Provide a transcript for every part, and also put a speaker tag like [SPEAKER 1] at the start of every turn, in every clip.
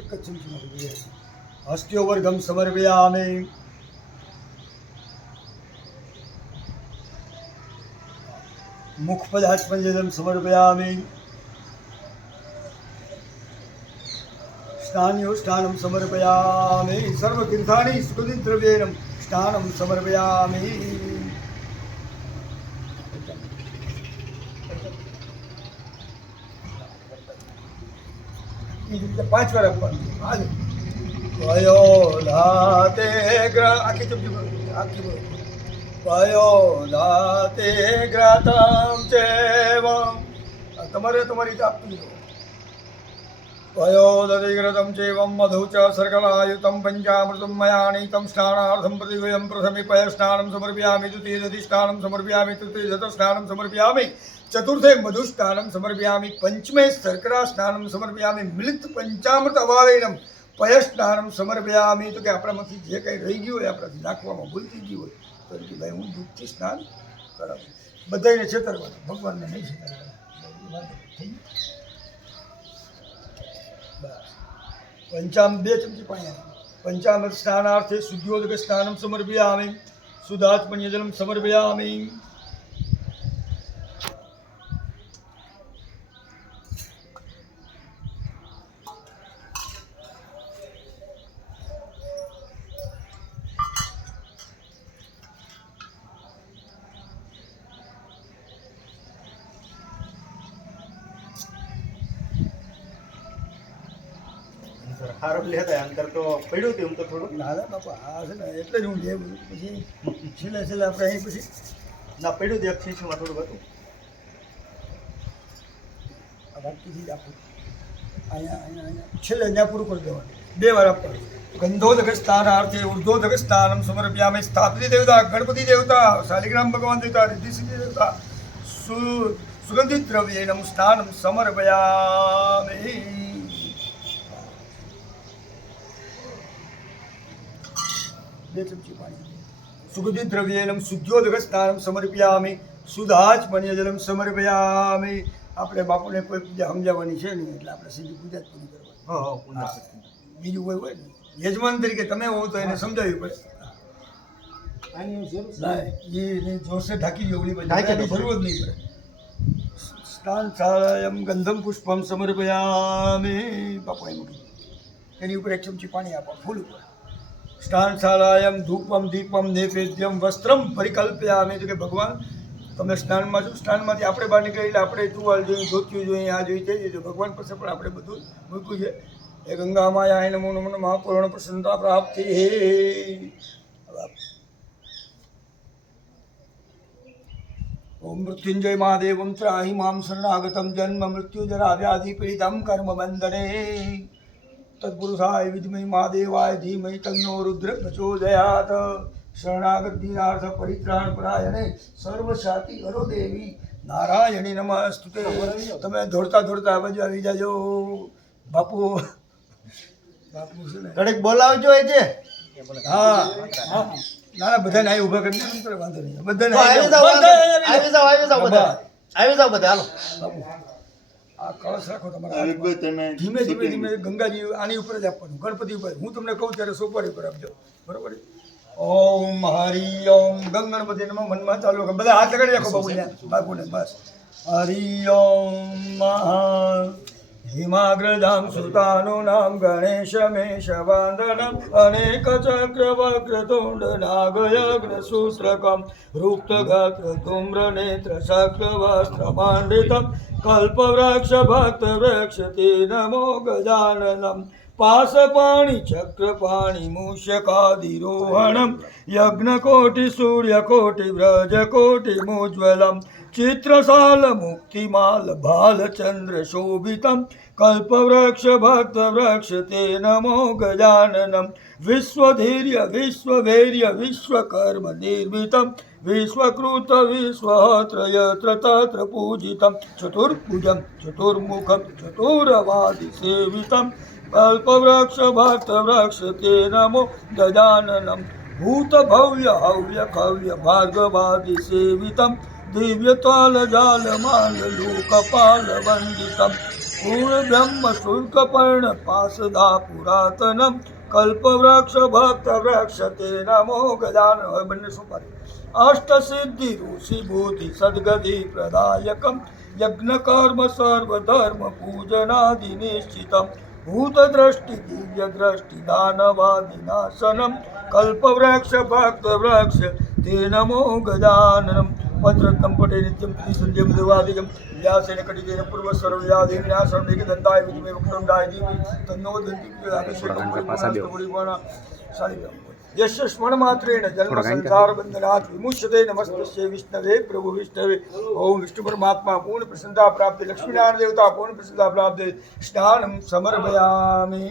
[SPEAKER 1] એક જ ચમચી હસ્ત્યો વર્ગમ સમર્પયામે મુખપદાસ્પંજલમ સમર્પયામે સ્નાન્યો સ્નાનમ સમર્પયામે સર્વતીર્થાની સુગંધિદ્રવ્યેન સ્નાનમ સમર્પયામે એ રીતે પાંચ વાર આપવાનું. હાલ. વયો લાતે ગ્ર આખી ચમચી આખી બોલો. વયો લાતે ગ્રાતમ ચેવમ. તમારે તમારી રીતે આપતું वयोदधिकृतं चैवं मधु च सर्कलायुतं पञ्चामृतं मया नीतं स्नानार्थं प्रतिवयं प्रसमीपय स्नानं समर्पयामि द्वितीये दधिष्ठानं समर्पयामि तृतीये धतस्नानं समर्पयामि चतुर्थे मधुस्नानं समर्पयामि पञ्चमे शर्करास्नानं समर्पयामि मिलित પંચામૃત અવાવેનમ પયસ્નાનમ સમર્પયામી તો કે આપણામાંથી જે કંઈ રહી ગયું હોય આપણાથી નાખવામાં ભૂલ થઈ ગયું હોય તો ભાઈ હું દૂધથી સ્નાન કરાવું બધાને છેતરવાનું ભગવાનને નહીં છેતરવાનું થઈ ગયું પંચામ બે ચમચી પાણી? આપી પંચામૃત સ્નાનાર્થે શુદ્ધોદક સ્નાનમ સમર્પયામિ. સુધાત્મન્યજલમ સમર્પયામિ.
[SPEAKER 2] હારો લેતા અંતર તો પડ્યું હતું એમ તો થોડું.
[SPEAKER 1] ના બાપા આ છે ને એટલે જ હું લે પછી છેલ્લે છેલ્લે આપણે અહીં પછી
[SPEAKER 2] ના પડ્યું હતું એક શીશીમાં થોડું હતું.
[SPEAKER 1] આ વાટકીથી જ આપું. અહીંયા અહીંયા અહીંયા. છેલ્લે અહીંયા પૂરું કરી દેવાનું. બે વાર આપવાનું. ગંધોદક સ્થાનાર્થે ઉર્ધોદક સ્થાનમ સમર્પ્યામે સ્થાપતિ દેવતા ગણપતિ દેવતા શાલિગ્રામ ભગવાન દેવતા રિદ્ધિ સિદ્ધિ દેવતા સુ સુગંધિત દ્રવ્યેનમ સ્થાન સમર્પયામે બે ચમચી પાણી સુગંધિત દ્રવ્યેનમ શુદ્ધોદક સ્નાનમ સમર્પયામિ સુધાચમન્ય જલમ સમર્પ્યામી આપણે બાપુને કોઈ પૂજા સમજાવવાની છે ને એટલે આપણે સીધી પૂજા જ પૂરી કરવાની
[SPEAKER 2] હા હા પૂજા
[SPEAKER 1] હા. બીજું કોઈ હોય ને યજમાન તરીકે તમે હો તો એને સમજાવ્યું પડે જોશે ઢાંકી દો નહીં જરૂર જ નહીં પડે. સ્નાન સારાયમ ગંધમ પુષ્પમ સમર્પયામિ. બાપુ એમ એની ઉપર એક ચમચી પાણી આપો ફૂલ ઉપર. સ્નાન શાળાયમ ધૂપમ દીપમ નૈવેદ્યમ વસ્ત્રમ પરિકલ્પ્યામિ તો કે ભગવાન તમે સ્નાનમાં છો સ્નાનમાંથી આપણે બહાર નીકળીએ એટલે આપણે ટુવાલ જોઈએ ધોતિયું જોઈએ આ જોઈએ તે જોઈએ ભગવાન પાસે પણ આપણે બધું મૂક્યું છે એ ગંગા માયા નમો નમો મહાપૂર્ણ પ્રસન્નતા પ્રાપ્તિ હે ઓમ મૃત્યુંજય મહાદેવમ ત્રાહી મામ શરણાગતમ જન્મ મૃત્યુ જરા વ્યાધિ પીડિતમ કર્મ બંધને તત્પુરુષાય વિદ્મહી મહાદેવાય ધીમહિ તન્નો રુદ્ર પ્રચોદયાત શરણાગત દીનાર્થ પરિત્રાણ પરાયણે સર્વશાતી કરો દેવી નારાયણી નમસ્તુતે તમે દોડતા દોડતા આ બાજુ આવી જાજો બાપુ બાપુ છે
[SPEAKER 2] બોલાવજો એ જે
[SPEAKER 1] હા હા ના ના બધાને અહીં ઊભા કરી વાંધો નહીં બધાને
[SPEAKER 2] આવી જાઓ બધા. આવી જાઓ આવી જાઓ બધા આવી જાઓ બધા હાલો
[SPEAKER 1] બાપુ આ કળશ રાખો તમારા. ધીમે ધીમે ધીમે ગંગાજી આની ઉપર જ આપવાનું ગણપતિ ઉપર. હું તમને કહું ત્યારે સોપારી ઉપર આપજો. બરોબર ઓમ હરી ઓમ ગંગ ગણપતિ નમઃ મનમાં ચાલુ. બધા હાથ લગાડી રાખો બાપુને બાપુને બસ. હરિ ઓમ મહા हिमाग्रजां सुतानूनां गणेशमेषबान्धनम् अनेकचक्रवक्रतुण्डनागयग्रसूत्रकं रुक्तगात्रतुम्रनेत्रशक्रवस्त्रमाण्डितं कल्पवृक्षभक्तवृक्षति नमो गजाननम् पाशपाणी पाशपाणि चक्रपाणि मूषकादिरोहणं यज्ञकोटिसूर्यकोटिव्रजकोटिमुज्ज्वलं चित्रशालमुक्तिमालभालचन्द्रशोभितं कल्पवृक्षभक्तवृक्ष ते नमो गजाननं विश्वधीर्य, विश्ववीर्य, विश्वकर्म निर्मितं विश्वकृत विश्वत्र यत्र तत्र पूजितं चतुर्भुजं चतुर्मुखं चतुरवादिसेवितं कल्पवृक्ष भक्त वृक्ष के नमो गजाननं भूतभव्यहव्यखव्यभार्गवादिसेवितं दिव्यत्वालजालमाललोकपालवन्दितं पूर्णब्रह्मशुल्कपर्णपाशदा भक्त वृक्ष के नमो गजाननसुपरि अष्टसिद्धिरुषिभूति सद्गतिप्रदायकं यज्ञकर्म सर्वधर्मपूजनादिनिश्चितम् નિર્મિતમ વિશ્વકૃત વિશ્વહત્ર યત્ર તત્ર પૂજિતમ ચતુર્ભુજમ ચતુર્મુખમ ચતુરવાદિ સેવિતમ કલ્પવૃક્ષ ભક્ત વૃક્ષ તે નમો ગજાનનમ ભૂત ભવ્ય હવ્ય यस्य स्मरणमात्रेण जन्मसंसारबन्धनात् विमुच्यते नमस्तस्य विष्णवे प्रभु विष्णवे ॐ विष्णुपरमात्मा पूर्णप्रसन्नता प्राप्ते लक्ष्मीनारायणदेवता पूर्णप्रसन्नता प्राप्ते स्नानं समर्पयामि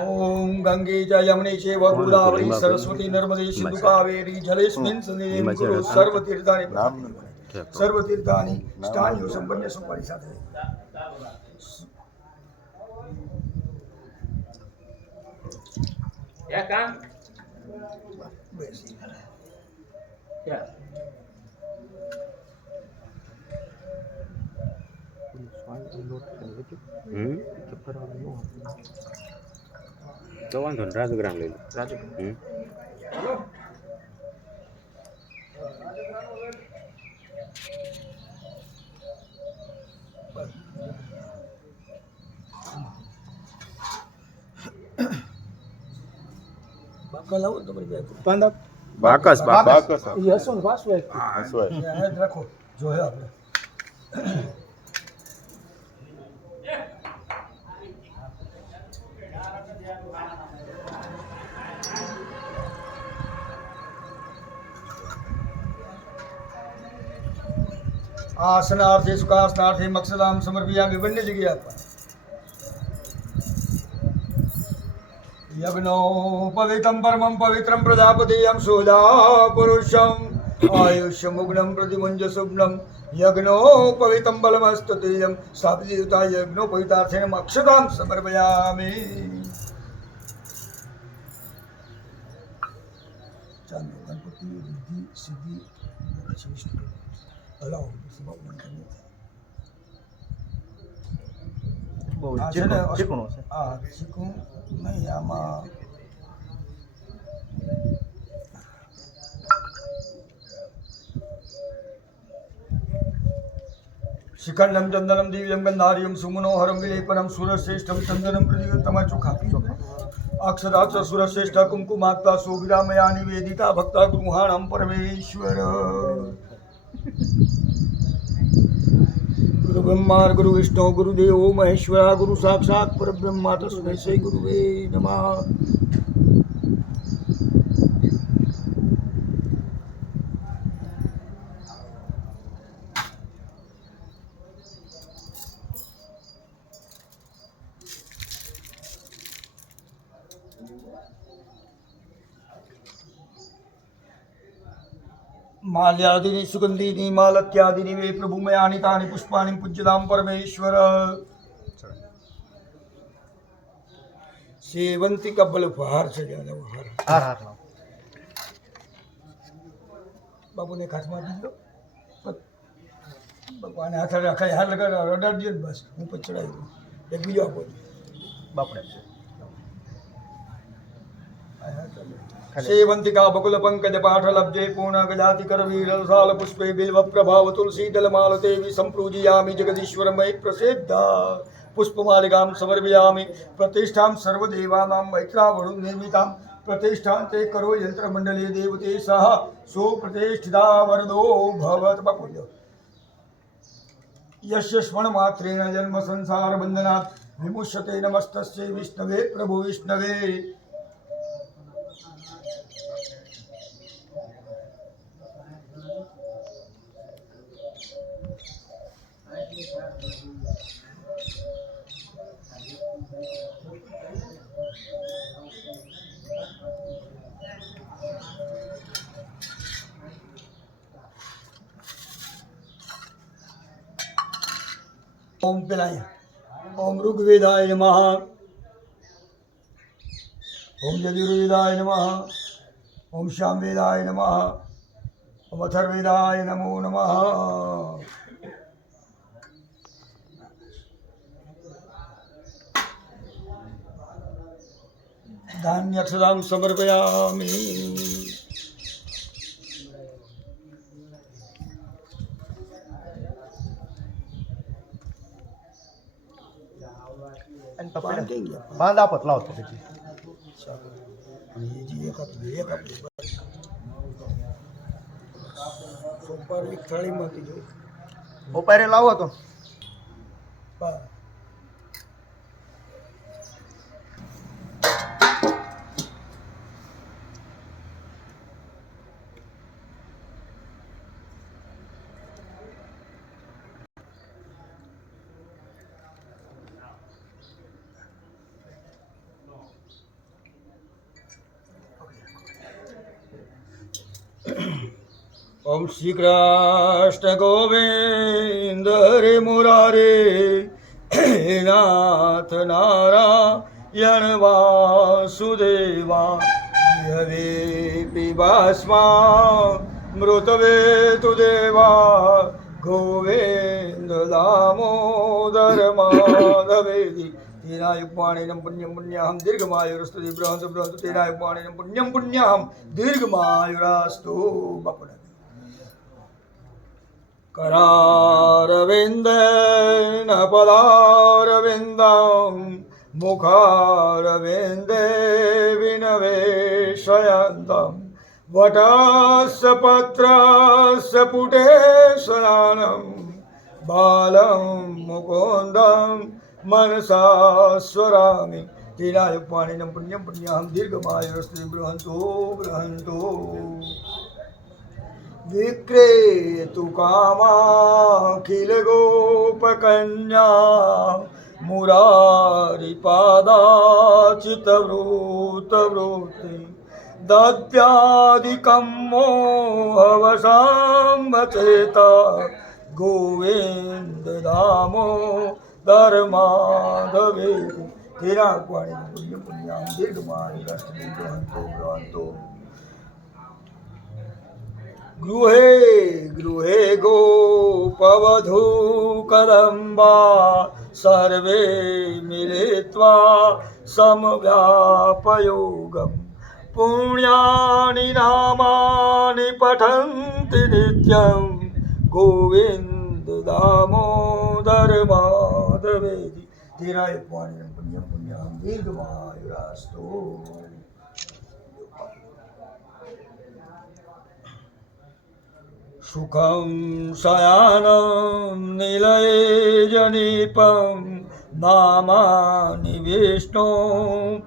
[SPEAKER 1] ॐ गङ्गे च यमुने चैव गोदावरी सरस्वती नर्मदे सिन्धु कावेरी जलेऽस्मिन् सन्निधिं कुरु सर्वतीर्थानि સર્વ ધર્મ પૂજનાદિ નિશ્ચિતમ ભૂત દ્રષ્ટિ દિવ્ય દ્રષ્ટિ દાનવાદિનાશનમ કલ્પવૃક્ષ ભક્ત વૃક્ષ તે નમો ગજાનનમ પંચરત્નમ પટે નિત્યમ ત્રિસંધ્યમ દેવાદિકમ વ્યાસેન કટિતેન પૂર્વ સર્વવ્યાધિ વિનાશમ મેઘદંતાય વિજમે વક્રમડાય ધીમે તન્નો દંતિ અભિષેકમ પરિપૂર્ણ સારી યશ સ્મરણ માત્રેણ જન્મ સંસાર બંધનાથ વિમુચ્યતે નમસ્તસ્ય વિષ્ણવે પ્રભુ વિષ્ણવે ઓમ વિષ્ણુ પરમાત્મા પૂર્ણ પ્રસન્નતા પ્રાપ્તિ લક્ષ્મીનારાયણ દેવતા પૂર્ણ પ્રસન્નતા પ્રાપ્તિ સ્નાનમ સમર્પયામિ ગણપતિ હાથ. ઓમ ગંગે ચ યમુને ચૈવ ગોદાવરી સરસ્વતી નર્મદે સિંધુ કાવેરી જલેસ્મિન સન્નિધિં ગુરુ સર્વ તીર્થાની સર્વ તીર્થાની સ્થાનીઓ સંપન્ન સુપારી સાથે બેસી.
[SPEAKER 3] હમ તો વાંધો ને રાજગ્રામ લઈ લો
[SPEAKER 2] રાજુ
[SPEAKER 3] હમ
[SPEAKER 1] બાકા લાવો તો તમારી
[SPEAKER 2] પાંદક.
[SPEAKER 3] બાકસ બાકસ.
[SPEAKER 2] એ હસો ને પાછું
[SPEAKER 1] રાખો. જોયા આપણે. आसनार्थे सुखासनार्थे मकसदाम समर्पियाम विभिन्न जगह आता यज्ञोपवितं परमं पवित्रं प्रजापतियं सुधा पुरुषम् आयुष्यमुग्नं प्रतिमुञ्जशुभ्नं यज्ञोपवितं बलमस्तु तुल्यं स्थापितयुता यज्ञोपवितार्थेन अक्षतां समर्पयामि। चांदोगणपति रिद्धि, सिद्धि ચાલો ગણપતિ રિદ્ધિ સિદ્ધિ પછી વિષ્ણુ હલાવો સ્વભાવ મંડળ
[SPEAKER 2] બહુ
[SPEAKER 1] આ છે ને
[SPEAKER 2] ચીકણું ચીકણું છે
[SPEAKER 1] હા ચીકણું નહીં આમાં શિખંડમ ચંદનમ દિવ્યમ ગંધાર્યમ સુમનોહરમ વિલેપનમ સુરશ્રેષ્ઠમ ચંદનમ પ્રતિગતમા ચોખા અક્ષરાક્ષ સુરશ્રેષ્ઠ કુમકુમાત્તા શોભિરામયા નિવેદિતા ભક્તા ગૃહાણમ પરમેશ્વર ગુરુ બ્રહ્મા ગુરુ વિષ્ણુ ગુરુદેવો મહેશ્વરા ગુરુ સાક્ષાત પરબ્રહ્મા તસ્મૈ શ્રી ગુરુવે નમઃ માલ્યાદિની સુગંધિની માલત્યાદિની વે પ્રભુમયાની તાની પુષ્પાણી પૂજ્યતામ પરમેશ્વર સેવંતી કબલ હાર છે જાદવ હાર. બાપુને ખાસમાં દીધો આને હાથ રાખા હાર લગા રડાડી દે ને બસ હું પછી ચડાવી દઉં એક બીજો આપો
[SPEAKER 2] બાપડે
[SPEAKER 1] સેવંતિકા હા પંકજ सेवंतिका बकुल पंकज पाठ लब्जे पूर्ण गजाति कर वीरसाल पुष्पे बिल्व प्रभाव तुलसी दल मालते भी संप्रूजयामी जगदीश्वर मय प्रसिद्धा। पुष्पमालिकां समर्पयामि। प्रतिष्ठां सर्वदेवानां वैत्रावरुण निर्मितां। प्रतिष्ठां ते करो यन्त्रमण्डले देवते सह। सुप्रतिष्ठिता वरदो भवत् बकुल। यस्य स्मरणमात्रेण जन्म संसार बन्धनात्। विमुष्यते नमस्तस्यै विष्णवे प्रभु विष्णवे। ઓમ પેલા અહીંયા ઓમ ઋગ્વેદાય નમઃ. ઓમ યજુર્વેદાય નમઃ. ઓમ શ્યામવેદાય નમઃ. ઓમ અથર્વેદાય નમો નમઃ. ધાન્યક્ષરામ સમર્પયામિ
[SPEAKER 2] અને
[SPEAKER 1] પાન
[SPEAKER 2] પકડે.
[SPEAKER 1] કઈ ગયા
[SPEAKER 2] બાંધ આપો તો લાવો તો પછી.
[SPEAKER 1] અને એ જે એક આપી એક આપી આપત એક તો પછી
[SPEAKER 2] ઉપારે લાવો તો.
[SPEAKER 1] બસ. ઓમ શ્રી કૃષ્ણ ગોવિંદ હરે મુરારે હે નાથ નારાયણ વાસુદેવા હવે પીબાસ્મા મૃતવે તુ દેવા ગોવિંદ દામોદર માધવેદી તેનાય પાણીનમ પુણ્યમ પુણ્યાહમ દીર્ઘમાયુરસ્તુ બૃહંત બૃહંત તેનાય પાણીનમ પુણ્યમ પુણ્યાહમ દીર્ઘમાયુરાસ્તુ બાપુના करारविन्देन पदारविन्दं मुखारविन्दे विनवेशयन्तं। वटस्य पत्रस्य पुटे शयानं बालं मुकुन्दं मनसा स्वरामि। तेनाय पाणिनं पुण्यं पुण्याहं दीर्घमायुस्ति बृहन्तो बृहन्तो। વિક્રેતુ કામાખિલ ગોપકન્યા મુરારિપાદાચિતવૃતવૃત્તિ દદ્યાદિકં મોહવશાંભચેતા ગોવિંદ ધામો ધર્માધવે ધીરા કુવાણી પુણ્ય પુણ્યામ દીર્ઘમાન રસ્તો ગૃહે ગૃહે ગોપવધૂકરમ્બા સર્વે મિલિત્વા સમવ્યાપયોગમ પુણ્યાનિ નામાનિ પઠન્તિ નિત્યં ગોવિંદ દામોદર માધવેદી ધીરાય પુણ્ય પુણ્ય પુણ્યામ દીર્ઘમાયુરાસ્તુ सुखं शयानं निलयजनीपं नामानि विष्णु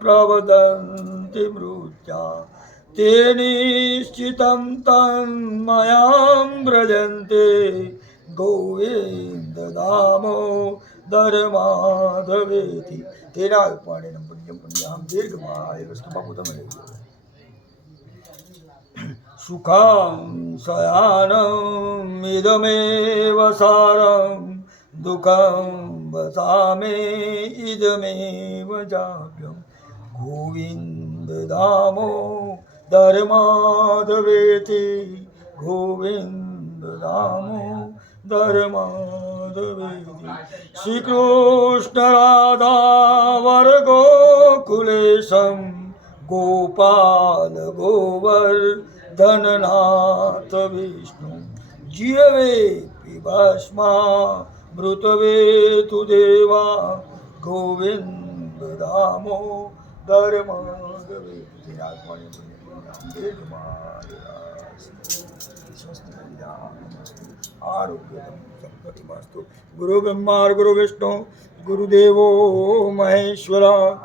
[SPEAKER 1] प्रवदन्ति मृत्या। ते निश्चितं तन्मयां व्रजन्ते गोविन्ददामो दरमाधवेति तेनाल्पाणेन पुण्यं पुण्यां दीर्घमाय वस्तुपमुदमेव सुखं शयानमिदमेव सारं दुःखं वसामे इदमेव जाव्यं गोविन्द दामो धर्माधवेति गोविन्द दामो धर्माधवेति श्रीकृष्णराधा वर्गोकुलेशं गोपाल ધનનાથ વિષ્ણુ જીયવે પીબાસ્મા મૃતવે તુ દેવા ગોવિંદ રામો ધર્મ ગવે રામદેવ ఆరోగ్యం సంపతి మాస్తు. గురు బ్రహ్మ గురు విష్ణు గురుదేవో మహేశ్వర.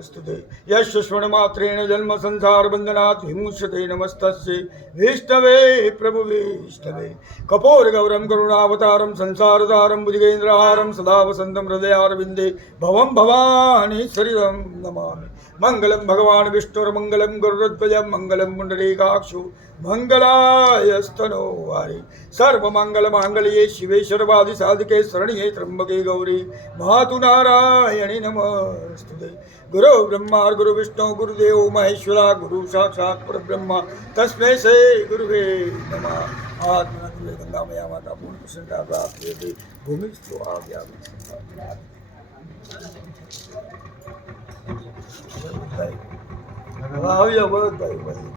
[SPEAKER 1] స్తుతే యశ్వణ మాత్రేణ జన్మ సంసార బంధనాత్ విముచ్యతే నమస్తస్యే. వేష్టవే ప్రభు వేష్టవే. కపోర గౌరం కరుణావతారం సంసారదారం భుజగేంద్రహారం సదా వసంతం హృదయారవిందే. భవం భవాని శరీరం నమామి. मङ्गलं भगवान् विष्णुर्मङ्गलं गुरुध्वजं मङ्गलं पुण्डरीकाक्षु मङ्गलायस्तनोवारि सर्वमङ्गलमाङ्गल्ये शिवे सर्वाधिसाधिके शरणिये त्र्यंबके गौरी। मातु नारायणि नमस्तुते। गुरु ब्रह्मा गुरुविष्णु गुरुदेवो महेश्वरा गुरु साक्षात् परब्रह्म। तस्मै से गुरुवे नमः। आत्मनगुरुवे गङ्गामया माता पूर्णप्रसन्नता प्राप्यते। भूमिस्तु आव्यामि પ્રાપ્તિ ભૂમિસ્તો આવ્યા આવી જાઓ બધા